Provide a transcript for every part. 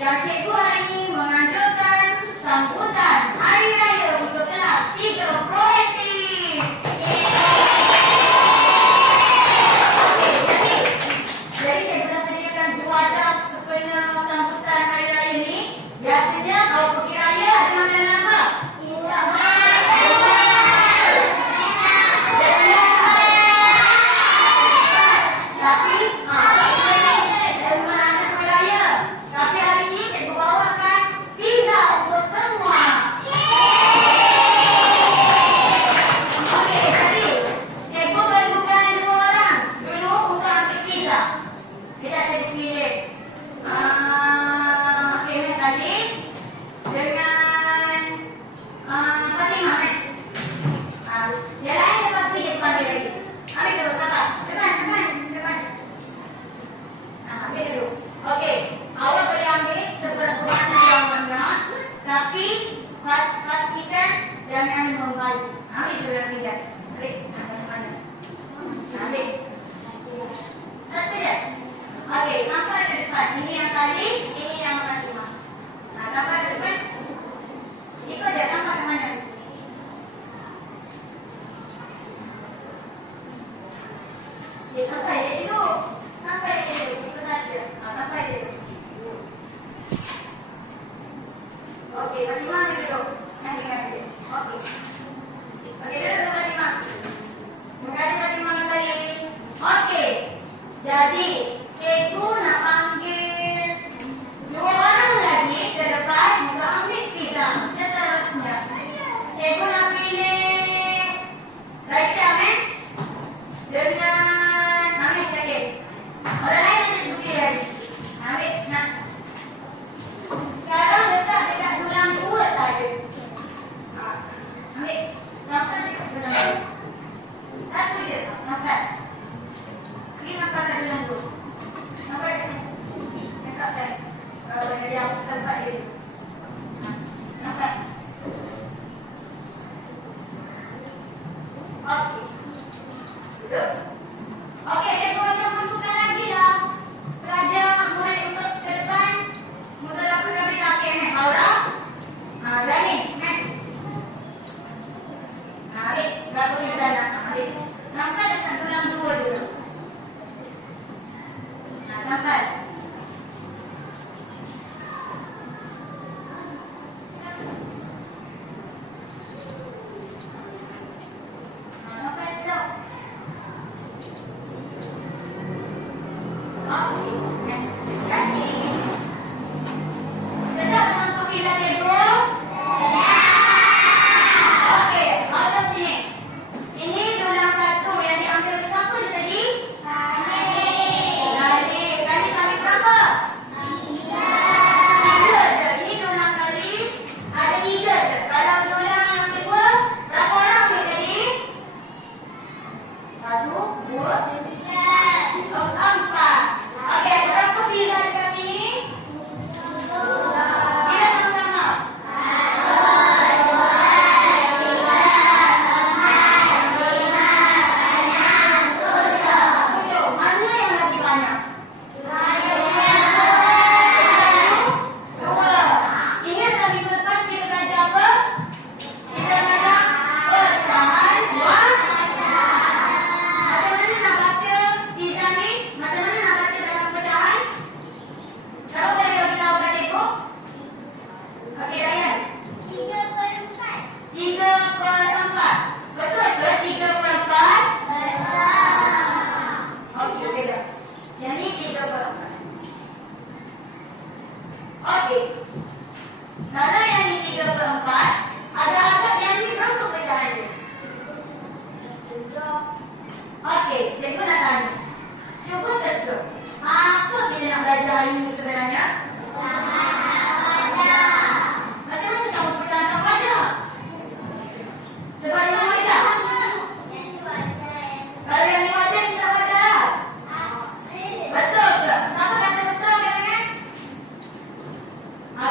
yang cikgu hari ini menganjurkan sambutan Hari Raya untuk kelas 3 proaktif. Jadi saya sudah sediakan juara sepenuh sambutan Hari Raya ini. Biasanya kalau pergi raya ada makanan apa?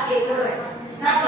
Okey, good. Nak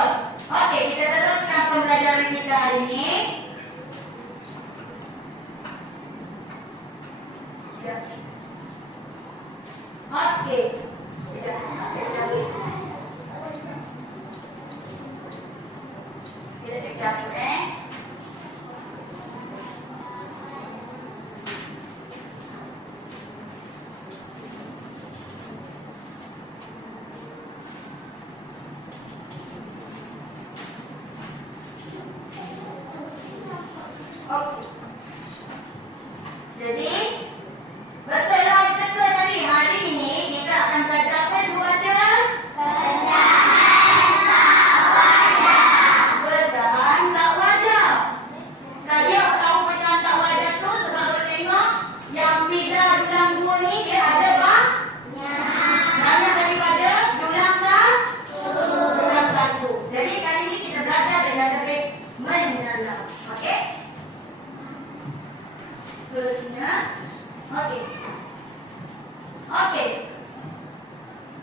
Okey.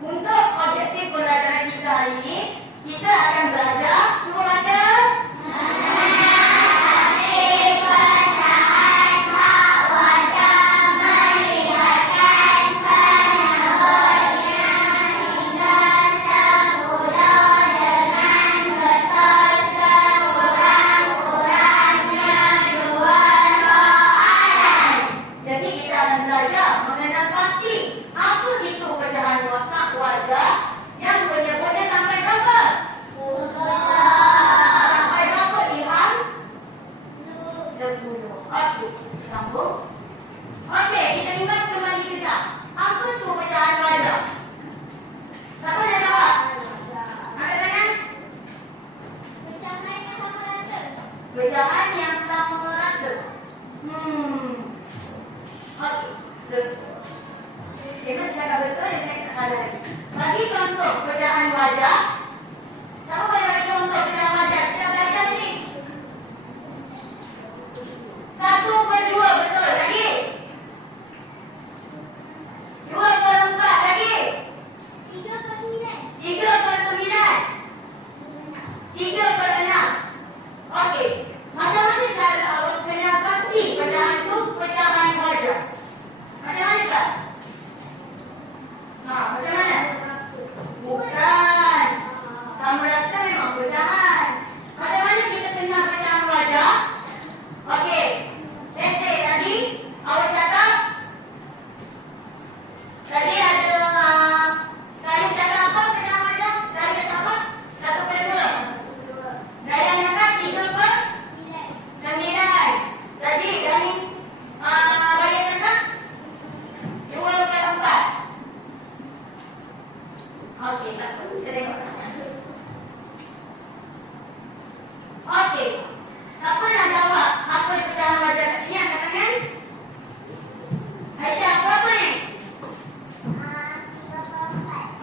Untuk objektif pembelajaran kita hari ini, kita akan belajar. Cuba baca. Jadi kita akan belajar mengenal pasti apa itu pecahan watak wajah yang menyebutnya sampai berapa? Sampai berapa Ilham? 10. Okey, sambung. Okey, kita ringkas kembali kejap. Apa itu pecahan wajah? Siapa dah jawab? Angkat tangan. Pecahan yang sama rata. Okey, terus. Memang cakap betul dan saya tak salah lagi. Bagi contoh pecahan wajah. Siapa boleh bagi contoh pecahan wajah? Kita belajar ni. 1/2, betul. Lagi? 2/4, lagi? 3/9. 3/6. Okey. Macam mana cara awak kenal pasti pecahan itu pecahan wajah? Macam mana kelas? Macam mana? Bukan. Sama rata memang pecahan. Macam mana kita kenal pecahan wajah? Okey. Let's say tadi awak cakap tadi ada kali cakap apa pecahan wajah? Kali cakap apa? 1/2. Daya angkat 3/9. Tadi dari daya angkat 2/4. Okey, tak apa. Kita tengok. Okey. Siapa nak jawab apa pecahan wajah kat sini? Angkat tangan. Aisyah, berapa ni?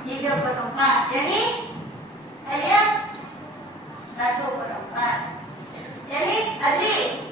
3/4. Yang ni? Alia? 1/4. Yang ni? Adli?